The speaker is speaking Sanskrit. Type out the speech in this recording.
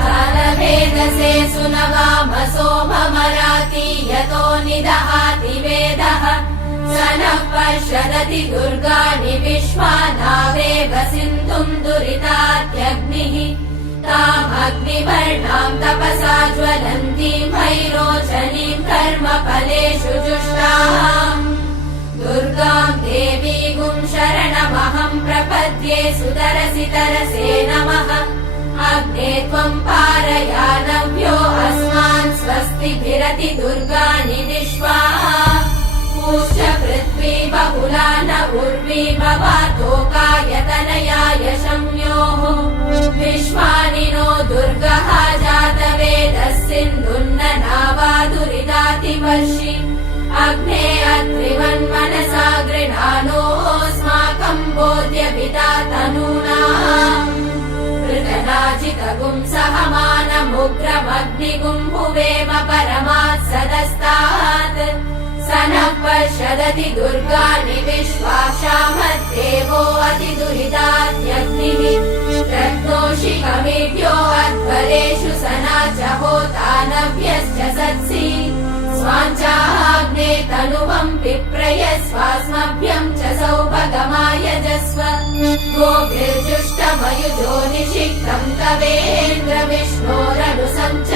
कालभेदसे सुनवाम सोममराति यतो निदहाति वेदः स नः पश्यदति दुर्गाणि विश्वानावेव सिन्धुम् दुरितात्यग्निः तामग्निवर्णाम् तपसा ज्वलन्तीम् भैरोचनीम् कर्मफलेषु जुष्टाम् दुर्गाम् देवीगुम् शरणमहम् प्रपद्ये सुतरसि तरसे नमः अग्ने त्वम् पारयानव्यो अस्मान् स्वस्तिभिरति दुर्गाणि विश्वा पूश्च पृथ्वी बहुला न उर्वी भवातोकायतनयाय शम्योः विश्वानि नो दुर्गः जातवेदः सिन्धुन्न नावादुरिदातिवर्षि अग्ने अत्रिवन्मनसा गृणानोऽस्माकम् बोध्यपिता तनूना पृतनाजितगुम् सहमानमुग्रमग्निगुम् भुवेम परमात् सदस्तात् स नः पश्यदति दुर्गाणि विश्वाक्षामद्देवो अतिदुरितात्यग्निः रत्नोषिकमिभ्यो अध्वरेषु सना च होतानव्यश्च सत्सि स्वाञ्चाग्ने तनुवम् पिप्रय स्वास्मभ्यम् च सौभगमायजस्व गोभिर्जुष्टमयुजो निषिक्तम् तवेन्द्र विष्णोरनुसञ्च